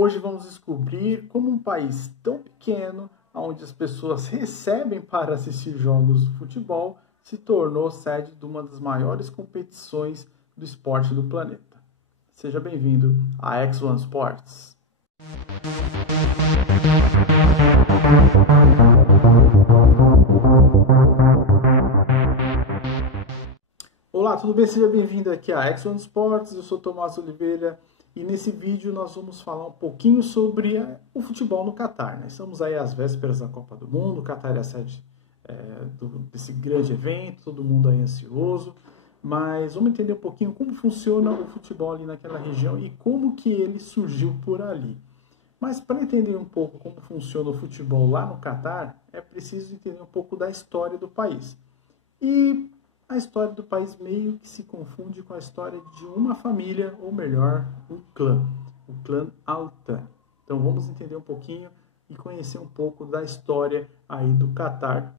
Hoje vamos descobrir como um país tão pequeno, onde as pessoas recebem para assistir jogos de futebol, se tornou sede de uma das maiores competições do esporte do planeta. Seja bem-vindo a X1 Sports. Olá, tudo bem? Seja bem-vindo aqui a X1 Sports. Eu sou Tomás Oliveira e nesse vídeo nós vamos falar um pouquinho sobre o futebol no Catar. Estamos aí às vésperas da Copa do Mundo, o Catar é a sede desse grande evento, todo mundo aí ansioso, mas vamos entender um pouquinho como funciona o futebol ali naquela região e como que ele surgiu por ali. Mas para entender um pouco como funciona o futebol lá no Catar, é preciso entender um pouco da história do país. E a história do país meio que se confunde com a história de uma família, ou melhor, o clã Al Thani. Então vamos entender um pouquinho e conhecer um pouco da história aí do Catar.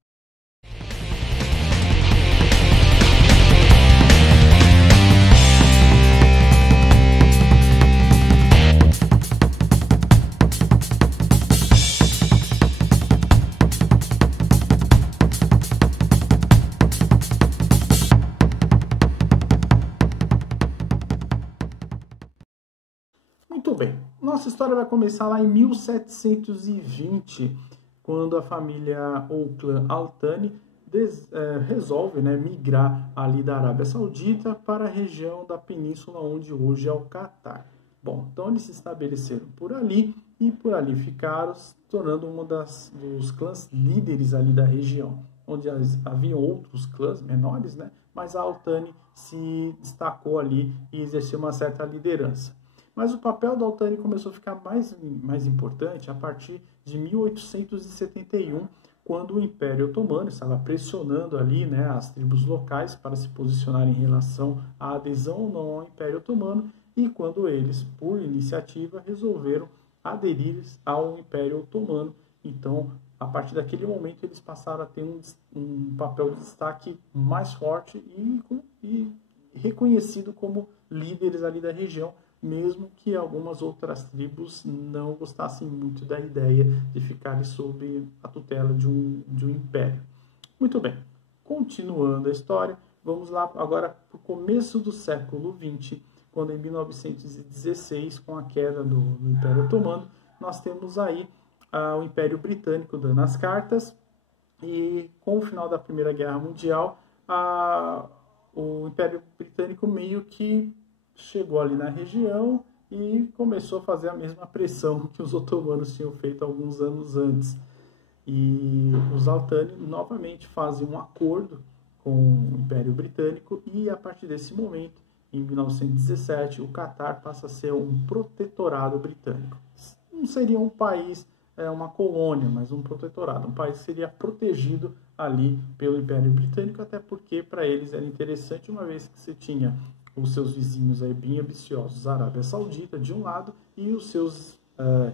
Muito bem, nossa história vai começar lá em 1720, quando a família ou o clã Al Thani resolve migrar ali da Arábia Saudita para a região da península onde hoje é o Catar. Bom, então eles se estabeleceram por ali e por ali ficaram, se tornando um dos clãs líderes ali da região, onde havia outros clãs menores, mas a Al Thani se destacou ali e exerceu uma certa liderança. Mas o papel do Al Thani começou a ficar mais importante a partir de 1871, quando o Império Otomano estava pressionando ali as tribos locais para se posicionar em relação à adesão ou não ao Império Otomano, e quando eles, por iniciativa, resolveram aderir ao Império Otomano. Então, a partir daquele momento, eles passaram a ter um papel de destaque mais forte e reconhecido como líderes ali da região, mesmo que algumas outras tribos não gostassem muito da ideia de ficarem sob a tutela de um império. Muito bem, continuando a história, vamos lá agora para o começo do século XX, quando em 1916, com a queda do Império Otomano, nós temos aí o Império Britânico dando as cartas, e com o final da Primeira Guerra Mundial, o Império Britânico meio que chegou ali na região e começou a fazer a mesma pressão que os otomanos tinham feito alguns anos antes. E os Al Thani novamente fazem um acordo com o Império Britânico e a partir desse momento, em 1917, o Catar passa a ser um protetorado britânico. Não seria um país, uma colônia, mas um protetorado, um país que seria protegido ali pelo Império Britânico, até porque para eles era interessante, uma vez que você tinha os seus vizinhos aí bem ambiciosos, a Arábia Saudita de um lado e os seus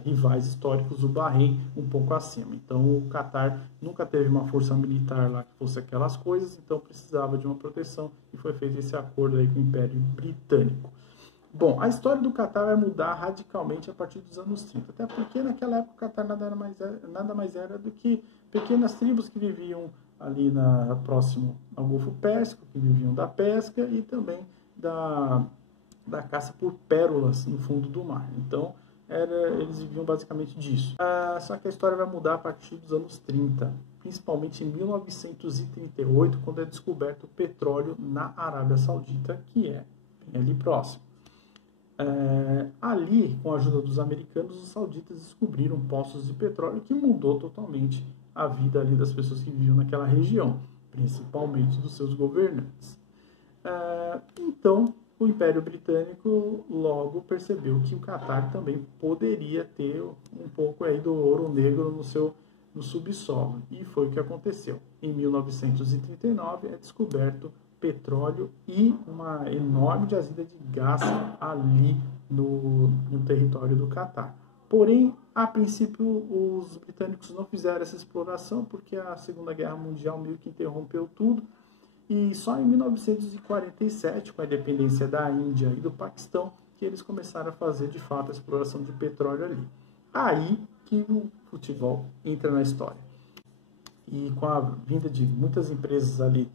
rivais históricos, o Bahrein, um pouco acima. Então o Catar nunca teve uma força militar lá que fosse aquelas coisas, então precisava de uma proteção e foi feito esse acordo aí com o Império Britânico. Bom, a história do Catar vai mudar radicalmente a partir dos anos 30, até porque naquela época o Catar nada mais era do que pequenas tribos que viviam ali próximo ao Golfo Pérsico, que viviam da pesca e também da caça por pérolas no fundo do mar. Então, eles viviam basicamente disso. Só que a história vai mudar a partir dos anos 30, principalmente em 1938, quando é descoberto o petróleo na Arábia Saudita, que é bem ali próximo. Ali, com a ajuda dos americanos, os sauditas descobriram poços de petróleo que mudou totalmente a vida ali das pessoas que viviam naquela região, principalmente dos seus governantes. Então, o Império Britânico logo percebeu que o Catar também poderia ter um pouco aí do ouro negro no subsolo. E foi o que aconteceu. Em 1939 é descoberto petróleo e uma enorme jazida de gás ali no território do Catar. Porém, a princípio, os britânicos não fizeram essa exploração porque a Segunda Guerra Mundial meio que interrompeu tudo. E só em 1947, com a independência da Índia e do Paquistão, que eles começaram a fazer de fato a exploração de petróleo ali. Aí que o futebol entra na história. E com a vinda de muitas empresas ali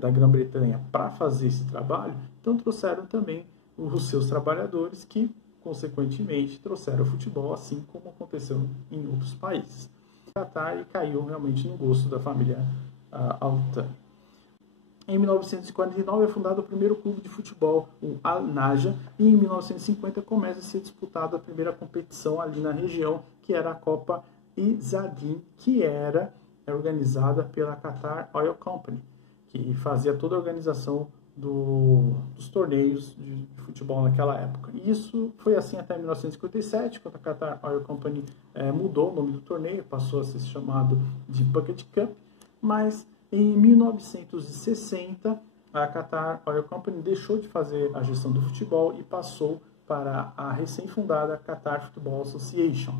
da Grã-Bretanha para fazer esse trabalho, então trouxeram também os seus trabalhadores que, consequentemente, trouxeram o futebol, assim como aconteceu em outros países. O Qatar caiu realmente no gosto da família Al Thani. Em 1949 é fundado o primeiro clube de futebol, o Al Naja, e em 1950 começa a ser disputada a primeira competição ali na região, que era a Copa Izzadin, que era organizada pela Qatar Oil Company, que fazia toda a organização dos torneios de futebol naquela época. E isso foi assim até 1957, quando a Qatar Oil Company mudou o nome do torneio, passou a ser chamado de Bucket Cup, mas em 1960 a Qatar Oil Company deixou de fazer a gestão do futebol e passou para a recém-fundada Qatar Football Association.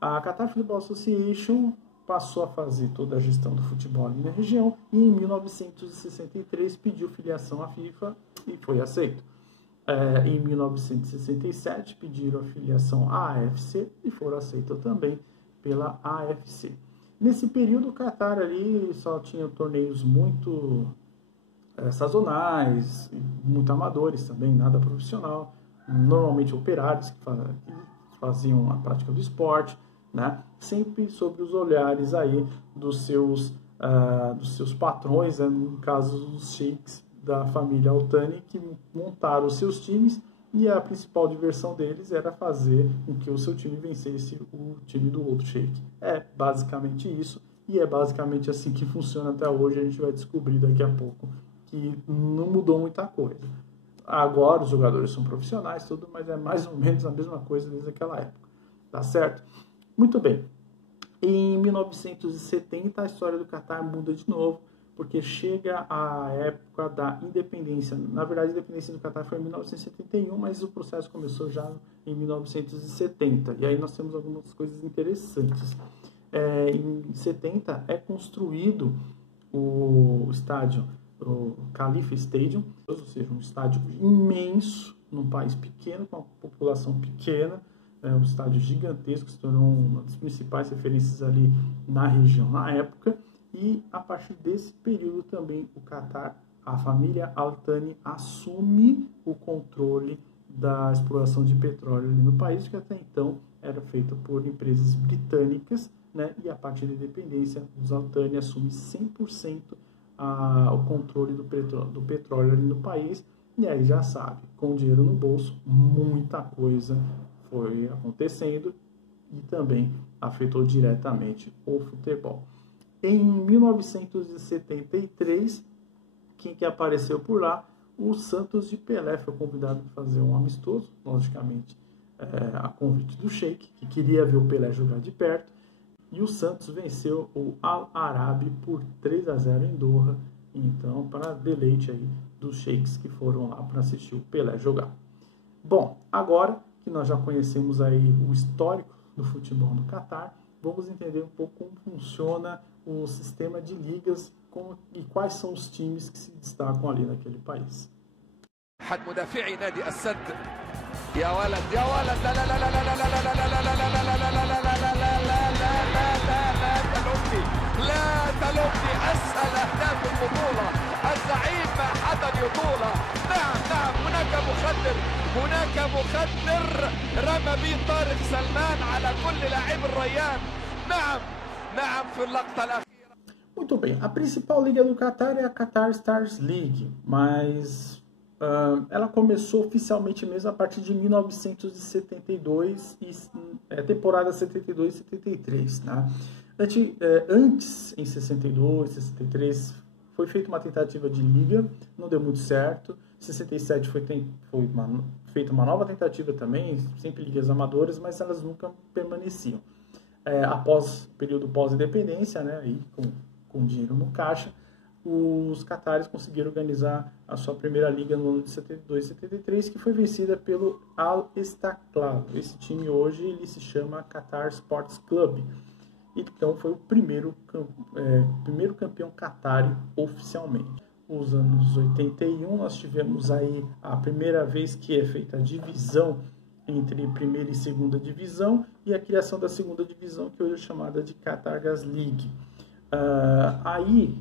A Qatar Football Association passou a fazer toda a gestão do futebol ali na região e em 1963 pediu filiação à FIFA e foi aceito. Em 1967 pediram a filiação à AFC e foram aceitos também pela AFC. Nesse período o Qatar ali só tinha torneios muito sazonais, muito amadores também, nada profissional, normalmente operários que faziam a prática do esporte, né? Sempre sob os olhares aí dos seus patrões, né? No caso dos sheiks da família Al Thani, que montaram os seus times e a principal diversão deles era fazer com que o seu time vencesse o time do outro sheik. É basicamente isso e é basicamente assim que funciona até hoje. A gente vai descobrir daqui a pouco que não mudou muita coisa. Agora os jogadores são profissionais, tudo, mas é mais ou menos a mesma coisa desde aquela época, tá certo? Muito bem. Em 1970 a história do Qatar muda de novo, porque chega a época da independência. Na verdade, a independência do Qatar foi em 1971, mas o processo começou já em 1970. E aí nós temos algumas coisas interessantes. Em 70 é construído o estádio, o Khalifa Stadium, ou seja, um estádio imenso, num país pequeno, com uma população pequena, um estádio gigantesco, se tornou uma das principais referências ali na região na época. E a partir desse período também o Qatar, a família Al Thani, assume o controle da exploração de petróleo ali no país, que até então era feita por empresas britânicas, né? E a partir da independência, os Al Thani assumem 100% o controle do petróleo ali no país. E aí já sabe, com dinheiro no bolso, muita coisa foi acontecendo e também afetou diretamente o futebol. Em 1973, quem que apareceu por lá? O Santos de Pelé foi convidado a fazer um amistoso, logicamente a convite do Sheik, que queria ver o Pelé jogar de perto, e o Santos venceu o Al Arabi por 3-0 em Doha, então para deleite aí dos Sheiks que foram lá para assistir o Pelé jogar. Bom, agora que nós já conhecemos aí o histórico do futebol no Qatar, vamos entender um pouco como funciona o sistema de ligas e quais são os times que se destacam ali naquele país. هناك مخدر رمى به طارق سلمان على كل لاعب الريان. نعم في اللقطة الأخيرة. Muito bem, a principal liga do Qatar é a Qatar Stars League, mas ela começou oficialmente mesmo a partir de 1972 e temporada 72 e 73, né? Antes, em 62, 63, foi feita uma tentativa de liga, não deu muito certo. Em 67 foi feita uma nova tentativa também, sempre ligas amadoras, mas elas nunca permaneciam. Após o período pós-independência, né, aí com dinheiro no caixa, os catares conseguiram organizar a sua primeira liga no ano de 72 e 73, que foi vencida pelo Al Istiqlal. Esse time hoje ele se chama Qatar Sports Club. Então foi o primeiro campeão qatari oficialmente. os anos 81, nós tivemos aí a primeira vez que é feita a divisão entre primeira e segunda divisão e a criação da segunda divisão, que hoje é chamada de Qatar Gas League. Aí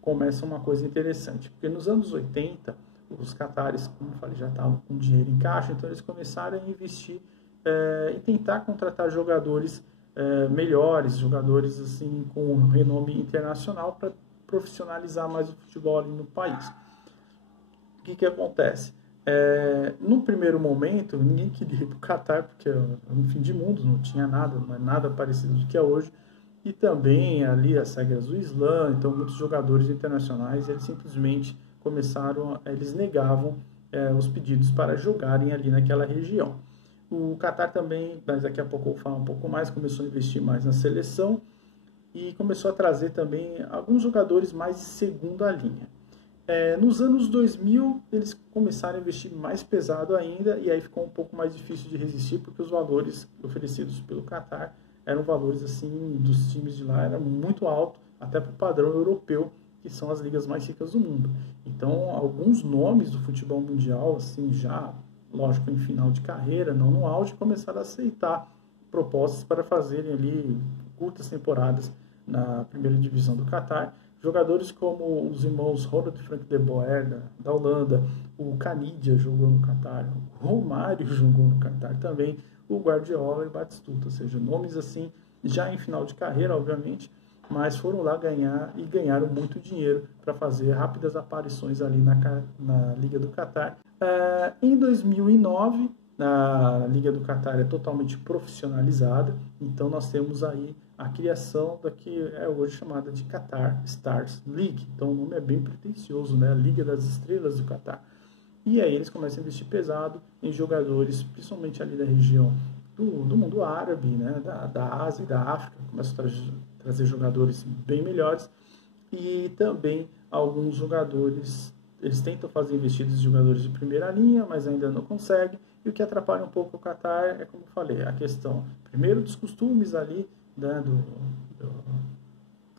começa uma coisa interessante, porque nos anos 80, os qataris, como eu falei, já estavam com dinheiro em caixa, então eles começaram a investir e tentar contratar jogadores melhores, jogadores assim com renome internacional para profissionalizar mais o futebol ali no país. O que acontece? No primeiro momento, ninguém queria ir para o Qatar, porque era um fim de mundo, não tinha nada, não é nada parecido do que é hoje, e também ali as regras do Islã, então muitos jogadores internacionais, eles simplesmente eles negavam os pedidos para jogarem ali naquela região. O Qatar também, mas daqui a pouco eu vou falar um pouco mais, começou a investir mais na seleção e começou a trazer também alguns jogadores mais de segunda linha. Nos anos 2000, eles começaram a investir mais pesado ainda, e aí ficou um pouco mais difícil de resistir, porque os valores oferecidos pelo Qatar eram valores assim dos times de lá, era muito alto, até para o padrão europeu, que são as ligas mais ricas do mundo. Então, alguns nomes do futebol mundial, assim, já, lógico, em final de carreira, não no auge, começaram a aceitar propostas para fazerem ali curtas temporadas na primeira divisão do Qatar. Jogadores como os irmãos Ronald e Frank de Boer, da Holanda, o Canidia jogou no Qatar, o Romário jogou no Qatar também, o Guardiola e o Batistuta, ou seja, nomes assim, já em final de carreira, obviamente, mas foram lá ganhar e ganharam muito dinheiro para fazer rápidas aparições ali na Liga do Qatar. Em 2009, a Liga do Qatar é totalmente profissionalizada, então nós temos aí a criação da que é hoje chamada de Qatar Stars League. Então o nome é bem pretensioso, né? A Liga das Estrelas do Qatar. E aí eles começam a investir pesado em jogadores, principalmente ali da região do mundo árabe, né? da Ásia e da África. Começam a trazer jogadores bem melhores. E também alguns jogadores, eles tentam fazer investidas em jogadores de primeira linha, mas ainda não conseguem. E o que atrapalha um pouco o Qatar é, como eu falei, a questão, primeiro, dos costumes ali, né,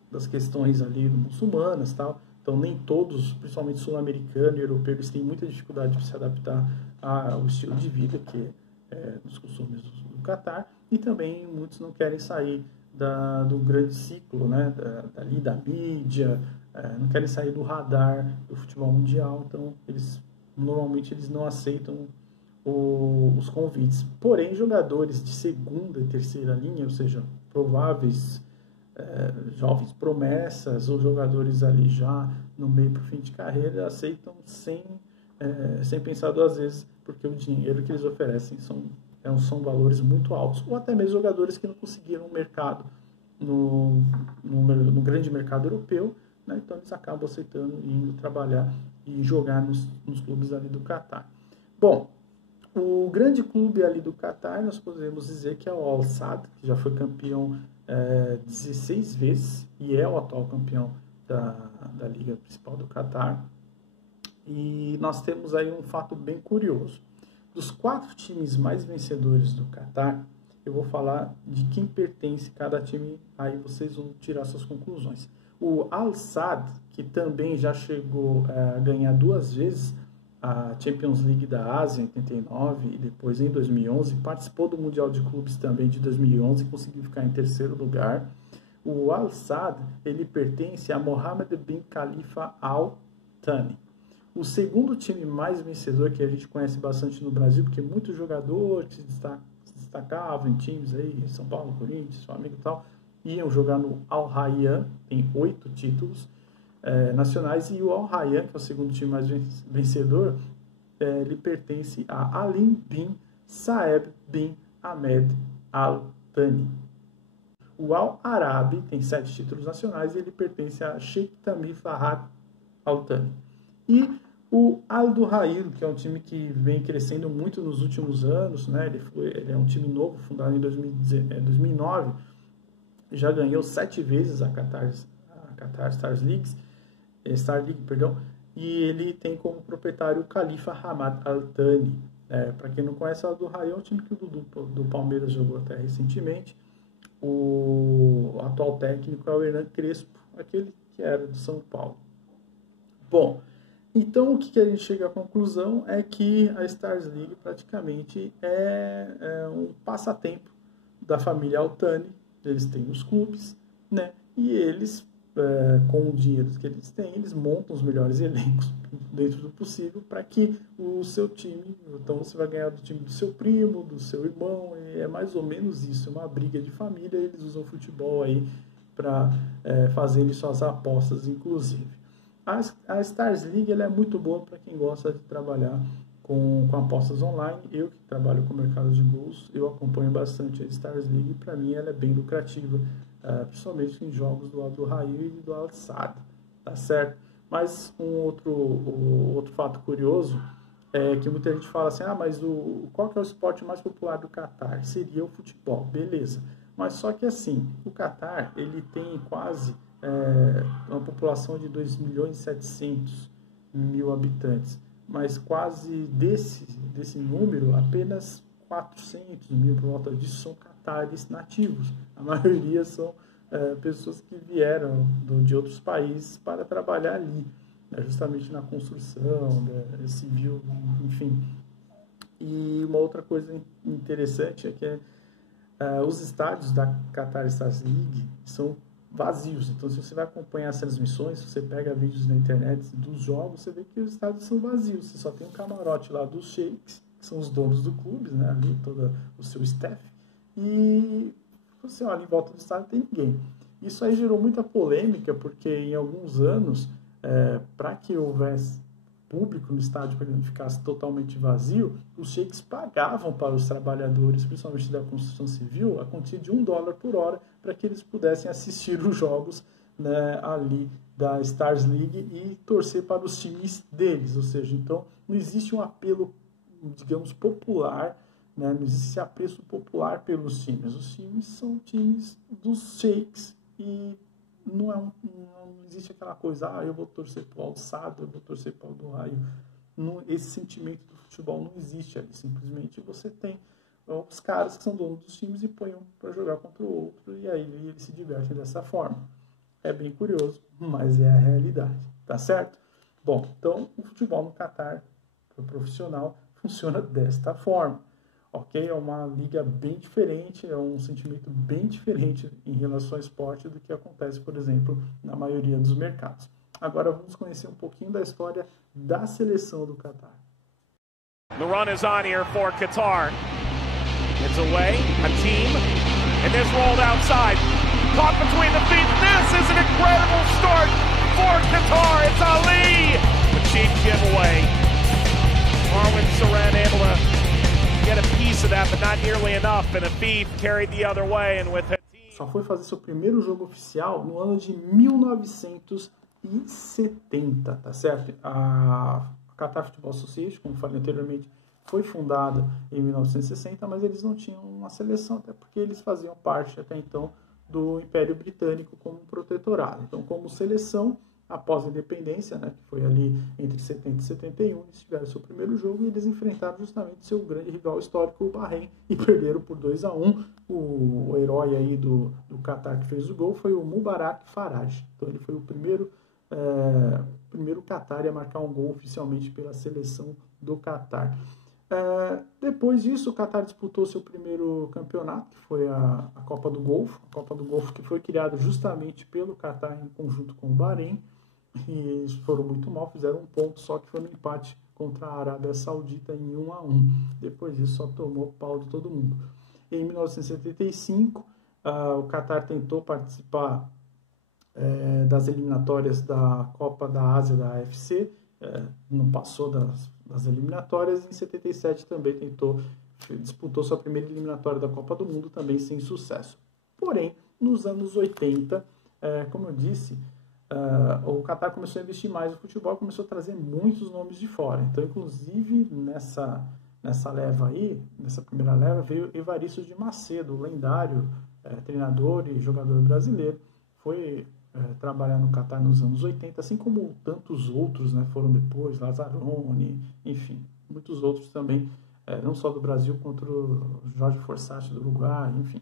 das questões ali muçulmanas e tal. Então, nem todos, principalmente sul-americano e europeu, eles têm muita dificuldade de se adaptar ao estilo de vida que é dos costumes do Qatar. E também muitos não querem sair do grande ciclo, né, da mídia, não querem sair do radar do futebol mundial. Então, normalmente eles não aceitam os convites. Porém, jogadores de segunda e terceira linha, ou seja, prováveis jovens promessas ou jogadores ali já no meio para o fim de carreira, aceitam sem pensar duas vezes, porque o dinheiro que eles oferecem são valores muito altos, ou até mesmo jogadores que não conseguiram um mercado no grande mercado europeu, né? Então eles acabam aceitando e indo trabalhar e jogar nos clubes ali do Qatar. Bom, o grande clube ali do Qatar, nós podemos dizer que é o Al Sadd, que já foi campeão 16 vezes e é o atual campeão da Liga Principal do Qatar. E nós temos aí um fato bem curioso. Dos 4 times mais vencedores do Qatar, eu vou falar de quem pertence cada time, aí vocês vão tirar suas conclusões. O Al Sadd, que também já chegou a ganhar 2 vezes a Champions League da Ásia em 89 e depois em 2011, participou do Mundial de Clubes também de 2011 e conseguiu ficar em 3º lugar. O Al Sadd, ele pertence a Mohammed bin Khalifa Al Thani. O segundo time mais vencedor, que a gente conhece bastante no Brasil, porque muitos jogadores se destacavam em times aí, São Paulo, Corinthians, Flamengo e tal, iam jogar no Al Rayyan, tem 8 títulos nacionais, e o Al Rayyan, que é o segundo time mais vencedor, ele pertence a Ali bin Saeb bin Ahmed Al Thani. O Al Arabi tem 7 títulos nacionais e ele pertence a Sheikh Tamim Farhad Al Thani. E o Al Duhail, que é um time que vem crescendo muito nos últimos anos, né? Ele é um time novo, fundado em 2009, já ganhou 7 vezes a Qatar Star League, e ele tem como proprietário o Khalifa Hamad Al Thani. Para quem não conhece, o Al Duhail é um time que do Palmeiras jogou até recentemente. O atual técnico é o Hernan Crespo, aquele que era do São Paulo. Bom, então o que a gente chega à conclusão é que a Stars League praticamente é um passatempo da família Al Thani. Eles têm os clubes, né? E eles, com o dinheiro que eles têm, eles montam os melhores elencos dentro do possível para que o seu time, então você vai ganhar do time do seu primo, do seu irmão, e é mais ou menos isso, é uma briga de família. Eles usam o futebol aí para fazerem suas apostas, inclusive. A Stars League ela é muito boa para quem gosta de trabalhar com apostas online. Eu que trabalho com o mercado de gols, eu acompanho bastante a Stars League e para mim ela é bem lucrativa, principalmente em jogos do Abdul Rahil e do Al Sadd, tá certo? Mas um outro fato curioso é que muita gente fala assim, mas qual que é o esporte mais popular do Catar? Seria o futebol, beleza. Mas só que assim, o Catar ele tem quase uma população de 2.700.000 habitantes, mas quase desse número, apenas 400.000 por volta disso são catares nativos. A maioria são pessoas que vieram de outros países para trabalhar ali, justamente na construção, civil, enfim. E uma outra coisa interessante é que os estádios da Qatar Stars League são vazios. Então, se você vai acompanhar as transmissões, se você pega vídeos na internet dos jogos, você vê que os estádios são vazios. Você só tem um camarote lá dos sheiks, que são os donos do clube, né? Ali todo o seu staff. E você olha em volta do estádio, não tem ninguém. Isso aí gerou muita polêmica, porque em alguns anos, para que houvesse público no estádio, para ele não ficasse totalmente vazio, os sheiks pagavam para os trabalhadores, principalmente da construção civil, a quantia de $1 por hora, para que eles pudessem assistir os jogos, né, ali da Stars League e torcer para os times deles. Ou seja, então não existe um apelo, digamos, popular, né, não existe esse apreço popular pelos times. Os times são times dos sheiks e não existe aquela coisa, eu vou torcer para o Al Sadd, eu vou torcer para o Abdul Rahil. Esse sentimento do futebol não existe ali. Simplesmente você tem os caras que são donos dos times e põem um para jogar contra o outro, e aí eles se divertem dessa forma. É bem curioso, mas é a realidade, tá certo? Bom, então o futebol no Catar, profissional, funciona desta forma. Ok? É uma liga bem diferente, é um sentimento bem diferente em relação ao esporte do que acontece, por exemplo, na maioria dos mercados. Agora vamos conhecer um pouquinho da história da seleção do Catar. The run is on here for Qatar. It's away, a team, and this rolled outside. Caught between the feet. This is an incredible start for Qatar. It's Ali. The cheap giveaway. Marwan Saran able to get a piece of that, but not nearly enough. And Afif carried the other way, and with it. Só foi fazer seu primeiro jogo oficial no ano de 1970, tá certo? A Qatar Football Association, como falei anteriormente, foi fundada em 1960, mas eles não tinham uma seleção, até porque eles faziam parte até então do Império Britânico como protetorado. Então, como seleção, após a independência, né, que foi ali entre 70 e 71, eles tiveram seu primeiro jogo e eles enfrentaram justamente seu grande rival histórico, o Bahrein, e perderam por 2-1. O herói aí do Qatar que fez o gol foi o Mubarak Faraj. Então, ele foi o primeiro Qatar a marcar um gol oficialmente pela seleção do Qatar. Depois disso, o Qatar disputou seu primeiro campeonato, que foi a Copa do Golfo. A Copa do Golfo que foi criada justamente pelo Qatar em conjunto com o Bahrein. E eles foram muito mal, fizeram um ponto, só que foi no empate contra a Arábia Saudita em 1-1. Depois disso, só tomou pau de todo mundo. Em 1975, o Qatar tentou participar das eliminatórias da Copa da Ásia da AFC, não passou das eliminatórias. Em 77 também disputou sua primeira eliminatória da Copa do Mundo, também sem sucesso. Porém, nos anos 80, como eu disse, o Qatar começou a investir mais no futebol, começou a trazer muitos nomes de fora. Então, inclusive, nessa leva aí, nessa primeira leva, veio Evaristo de Macedo, lendário treinador e jogador brasileiro. Foi trabalhar no Qatar nos anos 80, assim como tantos outros, né, foram depois, Lazzaroni, enfim, muitos outros também, não só do Brasil, quanto o Jorge Fossati do Uruguai, enfim.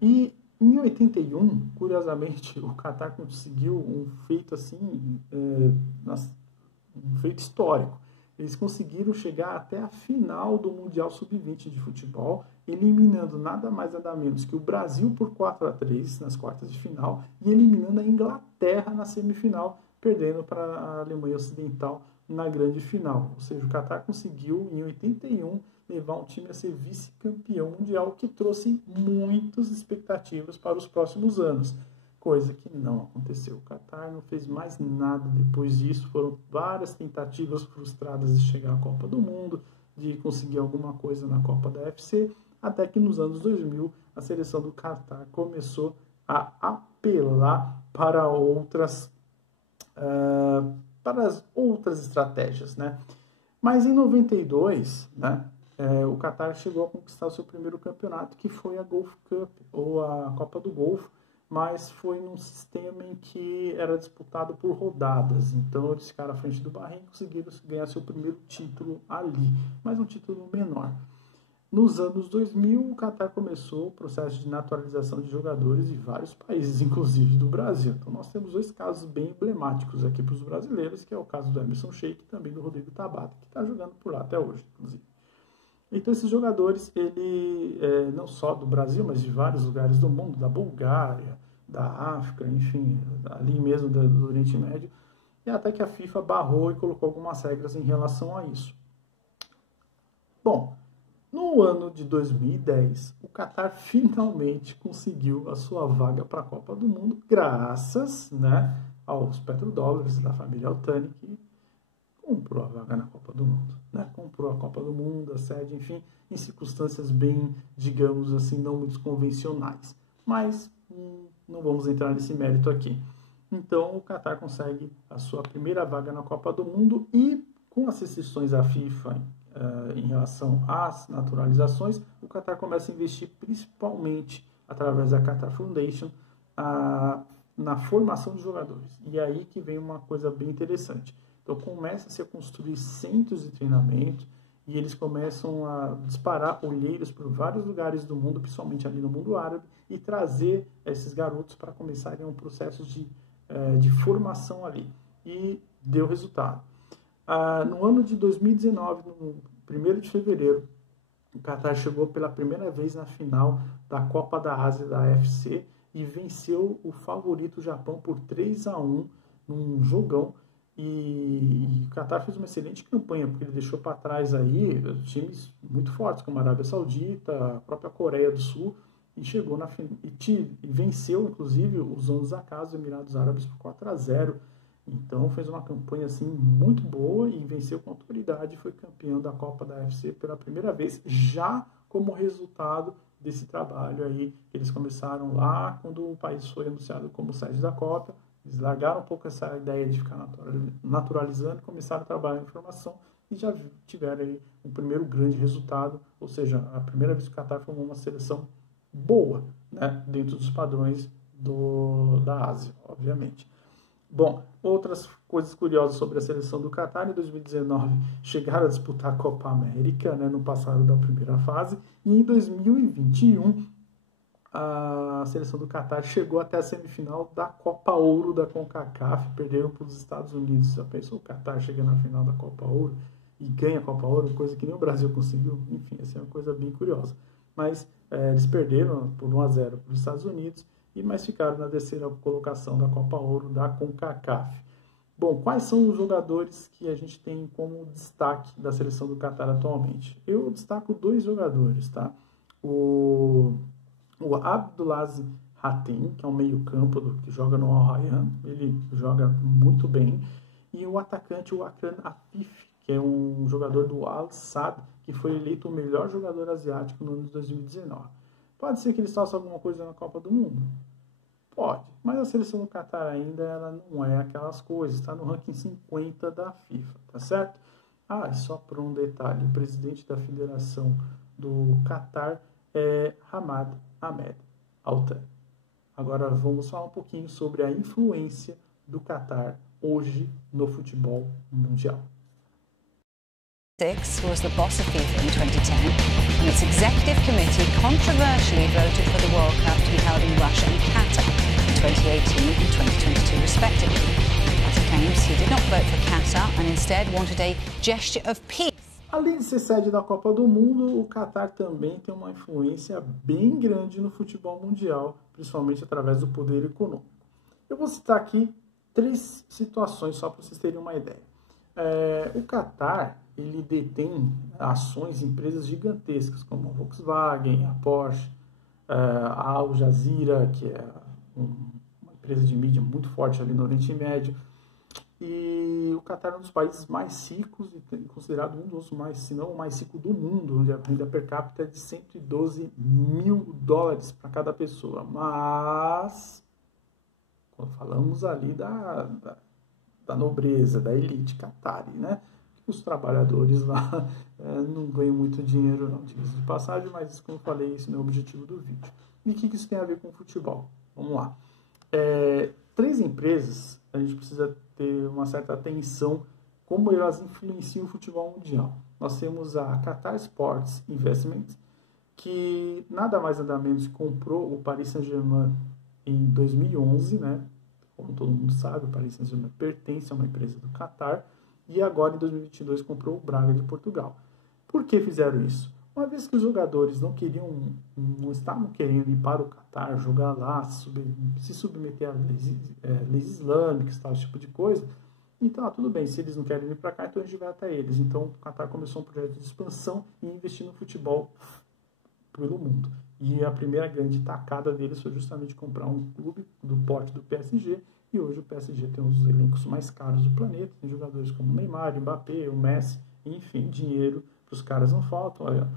E Em 81, curiosamente, o Catar conseguiu um feito assim, um feito histórico. Eles conseguiram chegar até a final do Mundial Sub-20 de futebol, eliminando nada mais nada menos que o Brasil por 4-3 nas quartas de final e eliminando a Inglaterra na semifinal, perdendo para a Alemanha Ocidental na grande final. Ou seja, o Catar conseguiu, em 81, levar um time a ser vice-campeão mundial, que trouxe muitas expectativas para os próximos anos, coisa que não aconteceu. O Catar não fez mais nada depois disso, foram várias tentativas frustradas de chegar à Copa do Mundo, de conseguir alguma coisa na Copa da UFC, até que nos anos 2000 a seleção do Catar começou a apelar para as outras estratégias, né? Mas em 92, né, o Catar chegou a conquistar o seu primeiro campeonato, que foi a Gulf Cup, ou a Copa do Golfo, mas foi num sistema em que era disputado por rodadas. Então eles ficaram à frente do Bahrein e conseguiram ganhar seu primeiro título ali, mas um título menor. Nos anos 2000, o Catar começou o processo de naturalização de jogadores de vários países, inclusive do Brasil. Então nós temos dois casos bem emblemáticos aqui para os brasileiros, que é o caso do Emerson Sheik e também do Rodrigo Tabata, que está jogando por lá até hoje, inclusive. Então esses jogadores, não só do Brasil, mas de vários lugares do mundo, da Bulgária, da África, enfim, ali mesmo do Oriente Médio, e até que a FIFA barrou e colocou algumas regras em relação a isso. Bom, no ano de 2010, o Catar finalmente conseguiu a sua vaga para a Copa do Mundo, graças, né, aos petrodólares da família Al-Thani, que comprou a vaga na Copa do Mundo, né? Comprou a Copa do Mundo, a sede, enfim, em circunstâncias bem, digamos assim, não muito convencionais. Mas não vamos entrar nesse mérito aqui. Então, o Catar consegue a sua primeira vaga na Copa do Mundo e, com as restrições da FIFA em relação às naturalizações, o Catar começa a investir principalmente através da Qatar Foundation na formação de jogadores. E é aí que vem uma coisa bem interessante. Então começa-se a construir centros de treinamento e eles começam a disparar olheiros por vários lugares do mundo, principalmente ali no mundo árabe, e trazer esses garotos para começarem um processo de formação ali. E deu resultado. No ano de 2019, no 1º de fevereiro, o Catar chegou pela primeira vez na final da Copa da Ásia da UFC e venceu o favorito Japão por 3-1 num jogão. E o Catar fez uma excelente campanha, porque ele deixou para trás aí times muito fortes, como a Arábia Saudita, a própria Coreia do Sul, e chegou e venceu, inclusive, os donos da casa, os Emirados Árabes, por 4-0. Então fez uma campanha assim muito boa e venceu com autoridade e foi campeão da Copa da UFC pela primeira vez, já como resultado desse trabalho aí que eles começaram lá quando o país foi anunciado como sede da Copa. Eles largaram um pouco essa ideia de ficar naturalizando, começaram a trabalhar em formação e já tiveram aí um primeiro grande resultado, ou seja, a primeira vez que o Catar formou uma seleção boa, né, dentro dos padrões da Ásia, obviamente. Bom, outras coisas curiosas sobre a seleção do Catar: em 2019 chegaram a disputar a Copa América, né, no passado da primeira fase, e em 2021 a seleção do Catar chegou até a semifinal da Copa Ouro da CONCACAF, perderam para os Estados Unidos. Já pensou o Catar chega na final da Copa Ouro e ganha a Copa Ouro, coisa que nem o Brasil conseguiu? Enfim, essa é uma coisa bem curiosa. Mas eles perderam por 1-0 para os Estados Unidos, mas ficaram na terceira colocação da Copa Ouro da CONCACAF. Bom, quais são os jogadores que a gente tem como destaque da seleção do Catar atualmente? Eu destaco 2 jogadores, tá? O Abdulaziz Hatem, que é um meio-campo que joga no Al Rayyan, ele joga muito bem, e o atacante, o Akram Afif, que é um jogador do Al Sadd, que foi eleito o melhor jogador asiático no ano de 2019. Pode ser que eles façam alguma coisa na Copa do Mundo? Pode, mas a seleção do Catar ainda ela não é aquelas coisas, está no ranking 50 da FIFA, tá certo? E só por um detalhe, o presidente da Federação do Catar é Hamad Ahmed Al-Thani. Agora vamos falar um pouquinho sobre a influência do Catar hoje no futebol mundial. Was the boss of FIFA in 2010. and its executive committee controversially voted for the World Cup to be held in Russia and Qatar in 2018 and 2022 respectively. Qatar claims he did not vote for Qatar and instead wanted a gesture of peace. Além de ser sede da Copa do Mundo, o Qatar também tem uma influência bem grande no futebol mundial, principalmente através do poder econômico. Eu vou citar aqui 3 situações só para vocês terem uma ideia. O Qatar, ele detém ações em empresas gigantescas como a Volkswagen, a Porsche, a Al Jazeera, que é uma empresa de mídia muito forte ali no Oriente Médio. E o Qatar é um dos países mais ricos e considerado um dos mais, se não o mais rico do mundo, onde a renda per capita é de 112 mil dólares para cada pessoa. Mas, quando falamos ali da nobreza, da elite qatari, né? Os trabalhadores lá não ganham muito dinheiro, não, diga-se de passagem, mas como eu falei, esse não é o objetivo do vídeo. E o que isso tem a ver com futebol? Vamos lá. 3 empresas, a gente precisa ter uma certa atenção como elas influenciam o futebol mundial. Nós temos a Qatar Sports Investment, que nada mais nada menos comprou o Paris Saint-Germain em 2011, né? Como todo mundo sabe, o Paris Saint-Germain pertence a uma empresa do Qatar, e agora em 2022 comprou o Braga de Portugal. Por que fizeram isso? Uma vez que os jogadores não estavam querendo ir para o Qatar, jogar lá, se submeter a leis islâmicas, tal, esse tipo de coisa, então tudo bem, se eles não querem ir para cá, então a gente vai até eles. Então o Qatar começou um projeto de expansão e investir no futebol pelo mundo. E a primeira grande tacada deles foi justamente comprar um clube do porte do PSG, e hoje o PSG tem um dos elencos mais caros do planeta, tem jogadores como o Neymar, o Mbappé, o Messi, enfim, dinheiro para os caras não falta. Olha,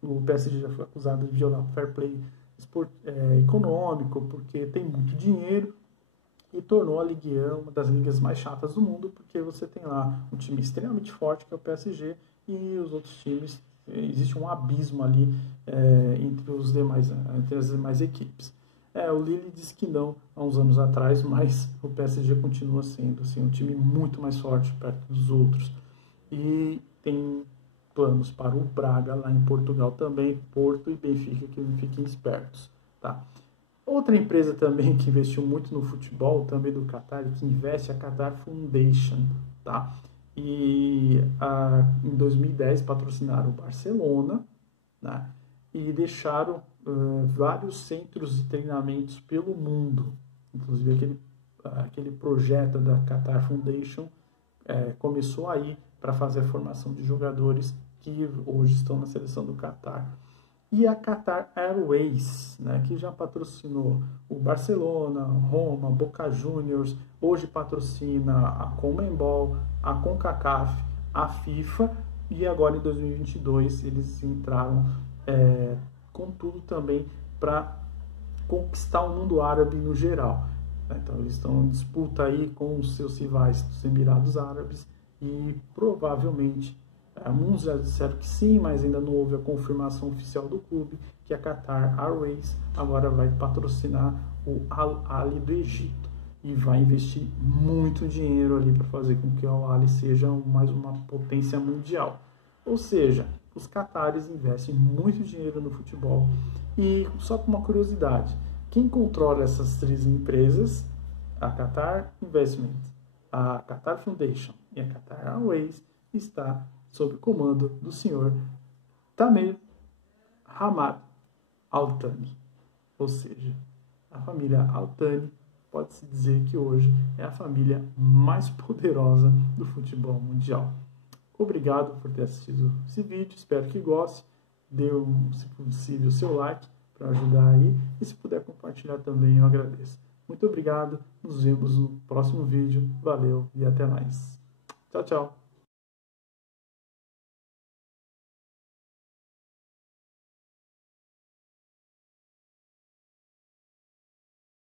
o PSG já foi acusado de violar o fair play econômico, porque tem muito dinheiro, e tornou a Ligue 1 uma das ligas mais chatas do mundo, porque você tem lá um time extremamente forte, que é o PSG, e os outros times, existe um abismo ali entre as demais equipes. O Lille disse que não há uns anos atrás, mas o PSG continua sendo assim, um time muito mais forte perto dos outros. E tem planos para o Braga lá em Portugal também, Porto e Benfica, que fiquem espertos, tá? Outra empresa também que investiu muito no futebol, também do Qatar, que investe, é a Qatar Foundation, tá? E em 2010 patrocinaram o Barcelona, né? E deixaram vários centros de treinamentos pelo mundo. Inclusive aquele projeto da Qatar Foundation começou aí para fazer a formação de jogadores que hoje estão na seleção do Qatar. E a Qatar Airways, né, que já patrocinou o Barcelona, Roma, Boca Juniors, hoje patrocina a Conmebol, a CONCACAF, a FIFA, e agora em 2022 eles entraram com tudo também para conquistar o mundo árabe no geral. Então eles estão em disputa aí com os seus rivais dos Emirados Árabes, e provavelmente alguns já disseram que sim, mas ainda não houve a confirmação oficial do clube, que a Qatar Airways agora vai patrocinar o Al Ahly do Egito e vai investir muito dinheiro ali para fazer com que o Al Ahly seja mais uma potência mundial. Ou seja, os catares investem muito dinheiro no futebol. E só por uma curiosidade, quem controla essas 3 empresas, a Qatar Investment, a Qatar Foundation e a Qatar Airways, está sob o comando do senhor Tamer Hamad Al Thani. Ou seja, a família Al Thani pode-se dizer que hoje é a família mais poderosa do futebol mundial. Obrigado por ter assistido esse vídeo, espero que goste. Dê, se possível, o seu like para ajudar aí, e se puder compartilhar também, eu agradeço. Muito obrigado, nos vemos no próximo vídeo, valeu e até mais. Tchau, tchau.